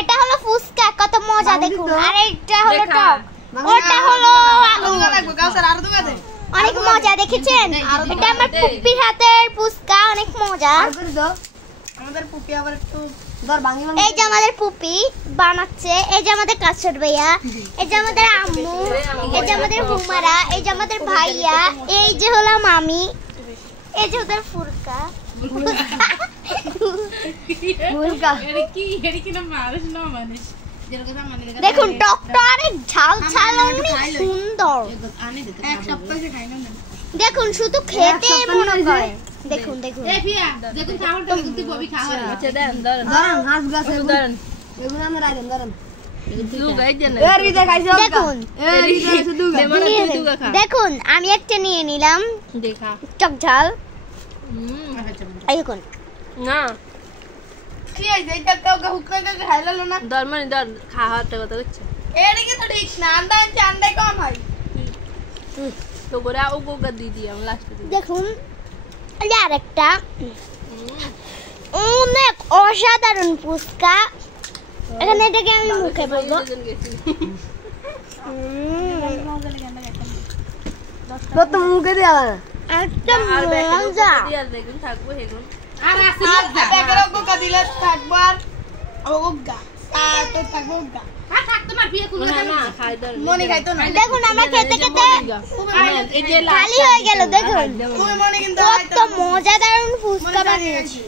এটা হলো ফুচকা, কত মজা দেখুন। আর এটা হলো টক, ওটা হলো আলু। অনেক মজা দেখেছেন? এটা আমার পুপির হাতের ফুচকা, অনেক মজা। আমাদের পুপি আবার একটু এই যে আমাদের পুপি বানাচ্ছে, এই যে আমাদের কাছের ভাইয়া, এই যে আমাদের আম্মু, এই যে আমাদের হুমারা, এই যে আমাদের ভাইয়া, এই যে হলো মামি, এই যে ওদের ফুরকা। দেখুন টকটা অনেক ঝাল ঝাল, অনেক সুন্দর। দেখুন শুধু খেতে মনে করে। দেখুন দেখুন দেখুন আমি একটা নিয়ে নিলাম টক ঝাল। দেখুন না কি হইছে এটা তো হুকনা কে খাইলালো না দর মানে দর খাওয়াটা কথা হচ্ছে এদিকে তো ঠিক না আন্ডা কম হয় তো করে ও গোগা দিদি আমি লাস্টে দেখুন এই আরেকটা অনেক অসাধারণ ফুচকা। এখানে এটাকে আমি মুখে বলবো, তো মুখে দেয়া একদম মজা। দেখুন থাকবো হেগুন আর আসি এগারো গোগা দিলে থাকবো আর ওগা তো থাকবো ওগা আর থাকতো না বিয়ে কোন না খাই দর মনি খাইতো না। দেখুন আমরা খেতে খেতে এই যে খালি হয়ে গেল। দেখুন তুমি মনি কিন্তু কত মজাদার ফুচকা বানিয়েছি।